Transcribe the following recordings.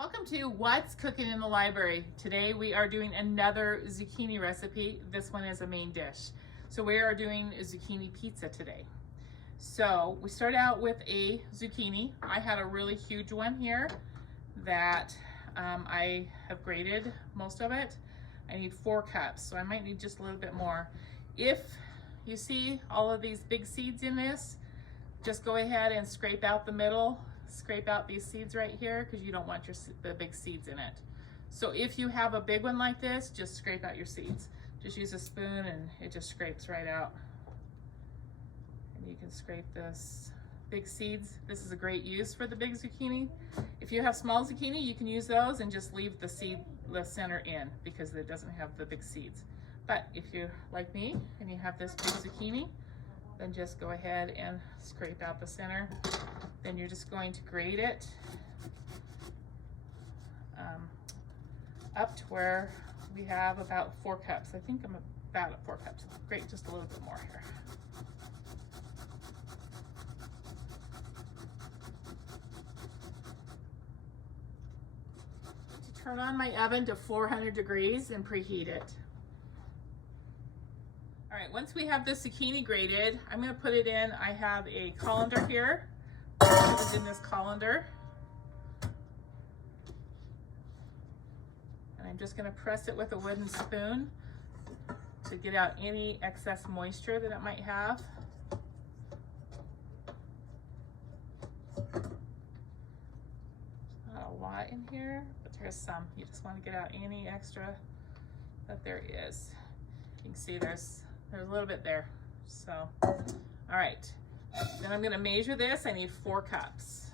Welcome to What's Cooking in the Library. Today we are doing another zucchini recipe. This one is a main dish. So we are doing a zucchini pizza today. So we start out with a zucchini. I had a really huge one here that I have grated most of it. I need 4 cups, so I might need just a little bit more. If you see all of these big seeds in this, just go ahead and scrape out the middle. Scrape out these seeds right here because you don't want the big seeds in it. So if you have a big one like this, just scrape out your seeds. Just use a spoon and it just scrapes right out. And you can scrape this big seeds. This is a great use for the big zucchini. If you have small zucchini, you can use those and just leave the center in because it doesn't have the big seeds. But if you're like me and you have this big zucchini, then just go ahead and scrape out the center. Then you're just going to grate it up to where we have about 4 cups. I think I'm about at 4 cups. Grate just a little bit more here. To turn on my oven to 400 degrees and preheat it. All right, once we have this zucchini grated, I'm gonna put it in. I have a colander here. Put it in this colander. And I'm just gonna press it with a wooden spoon to get out any excess moisture that it might have. Not a lot in here, but there's some. You just wanna get out any extra that there is. You can see there's a little bit there. So, all right. Then I'm going to measure this. I need 4 cups.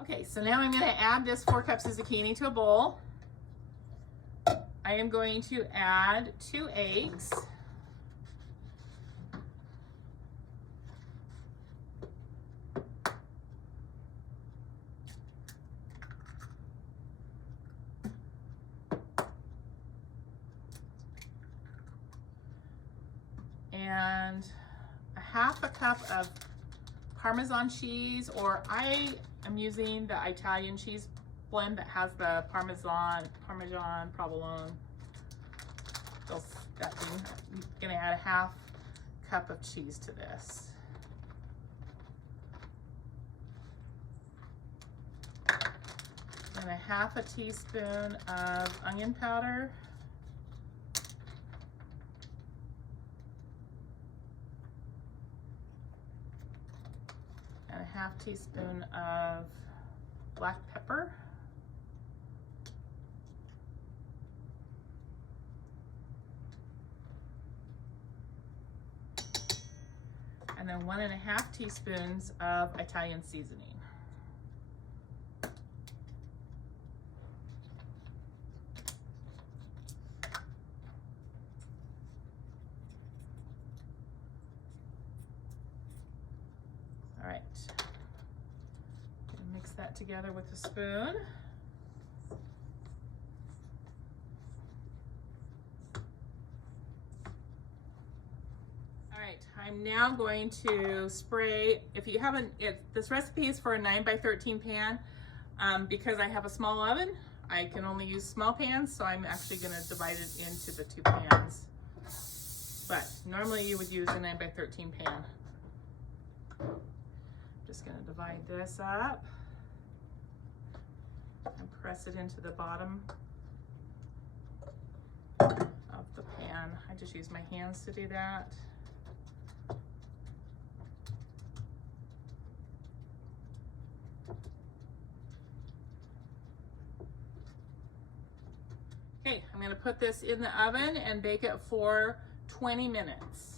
Okay, so now I'm going to add this 4 cups of zucchini to a bowl. I am going to add 2 eggs. And a 1/2 cup of Parmesan cheese, or I am using the Italian cheese blend that has the Parmesan, provolone. That thing. I'm gonna add a 1/2 cup of cheese to this. And a 1/2 teaspoon of onion powder. And a 1/2 teaspoon of black pepper. And then 1 1/2 teaspoons of Italian seasoning. All right, mix that together with a spoon. All right, I'm now going to spray, if you haven't, this recipe is for a 9x13 pan. Because I have a small oven, I can only use small pans, so I'm actually gonna divide it into the 2 pans. But normally you would use a 9x13 pan. Just going to divide this up and press it into the bottom of the pan. I just use my hands to do that. Okay, I'm going to put this in the oven and bake it for 20 minutes.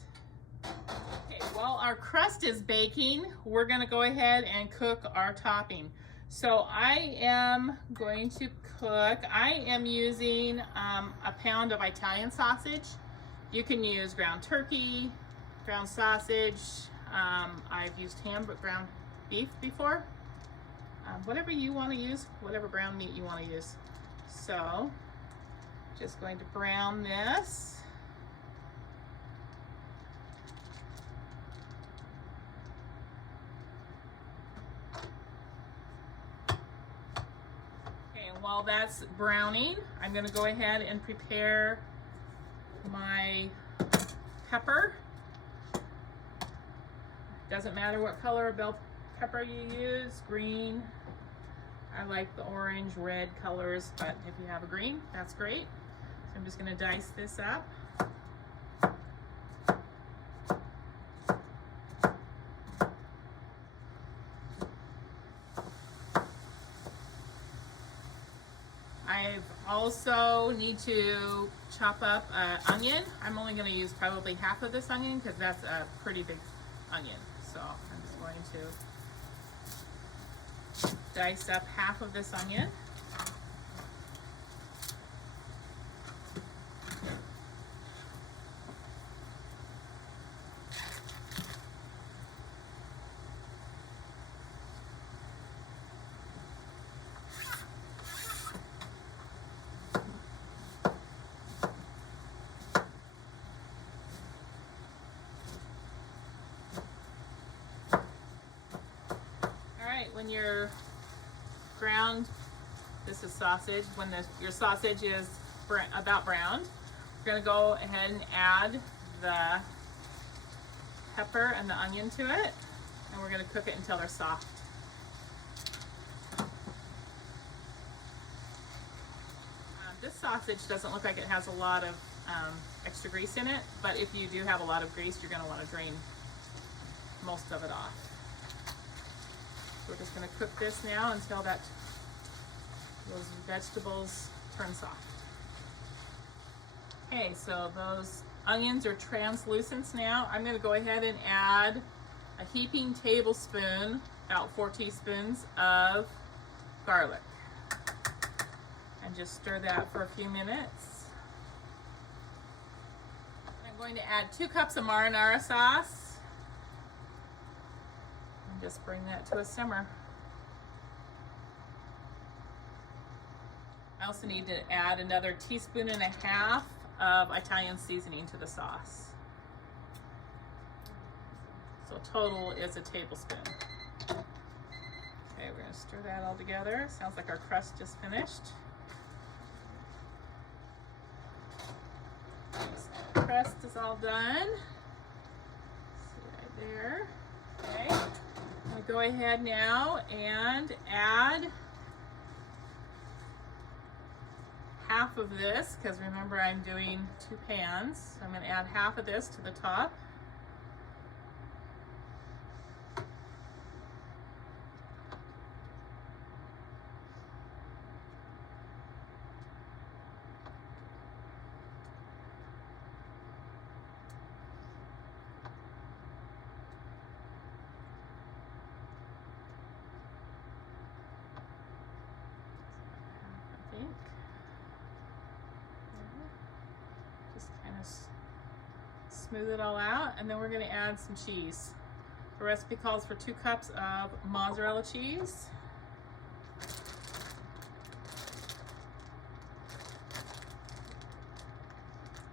Okay, while our crust is baking, we're going to go ahead and cook our topping. So I am going to cook, I am using a pound of Italian sausage. You can use ground turkey, ground sausage. I've used ground beef before. Whatever you want to use, whatever ground meat you want to use. So just going to brown this. While that's browning, I'm going to go ahead and prepare my pepper. Doesn't matter what color of bell pepper you use, green. I like the orange, red colors, but if you have a green, that's great. So I'm just going to dice this up. I also need to chop up an onion. I'm only going to use probably half of this onion because that's a pretty big onion. So I'm just going to dice up half of this onion. When your ground, this is sausage, when your sausage is about browned, we're going to go ahead and add the pepper and the onion to it, and we're going to cook it until they're soft. This sausage doesn't look like it has a lot of extra grease in it, but if you do have a lot of grease, you're going to want to drain most of it off. We're just going to cook this now until those vegetables turn soft. Okay, so those onions are translucent now. I'm going to go ahead and add a heaping tablespoon, about 4 teaspoons of garlic. And just stir that for a few minutes. I'm going to add 2 cups of marinara sauce. Just bring that to a simmer. I also need to add another 1.5 teaspoons of Italian seasoning to the sauce. So total is a tablespoon. Okay, we're going to stir that all together. Sounds like our crust just finished. So the crust is all done. See right there. Okay. I'll go ahead now and add half of this, because remember I'm doing 2 pans. So I'm going to add half of this to the top. Just kind of smooth it all out, and then we're going to add some cheese. The recipe calls for 2 cups of mozzarella cheese.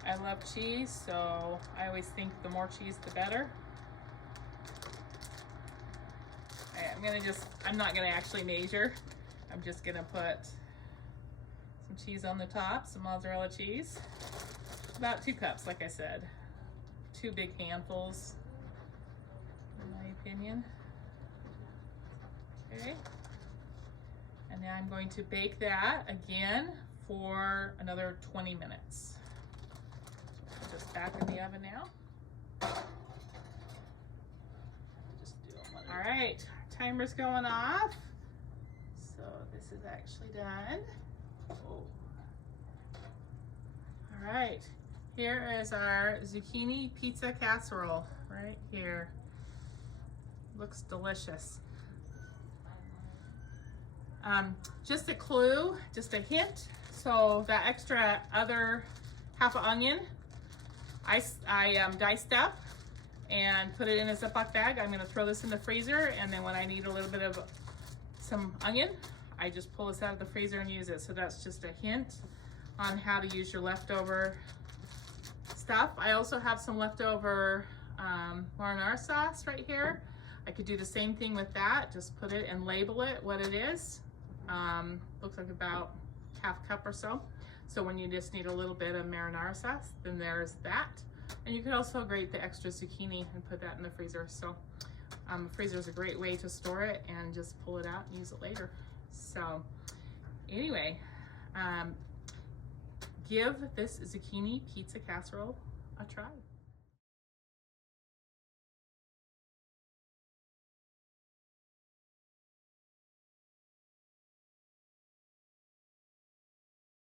I love cheese, so I always think the more cheese the better. I'm not gonna actually measure. I'm just gonna put some cheese on the top, some mozzarella cheese. About 2 cups, like I said. 2 big handfuls, in my opinion. Okay. And now I'm going to bake that again for another 20 minutes. So just back in the oven now. All right, timer's going off. So this is actually done. Oh. All right, here is our zucchini pizza casserole right here. Looks delicious. Just a clue, just a hint. So that extra other half of onion, I diced up and put it in a Ziploc bag. I'm gonna throw this in the freezer, and then when I need a little bit of some onion, I just pull this out of the freezer and use it. So that's just a hint on how to use your leftover stuff. I also have some leftover marinara sauce right here. I could do the same thing with that, just put it and label it what it is. Looks like about half cup or so. So when you just need a little bit of marinara sauce, then there's that. And you could also grate the extra zucchini and put that in the freezer. So freezer is a great way to store it and just pull it out and use it later. So anyway, give this zucchini pizza casserole a try.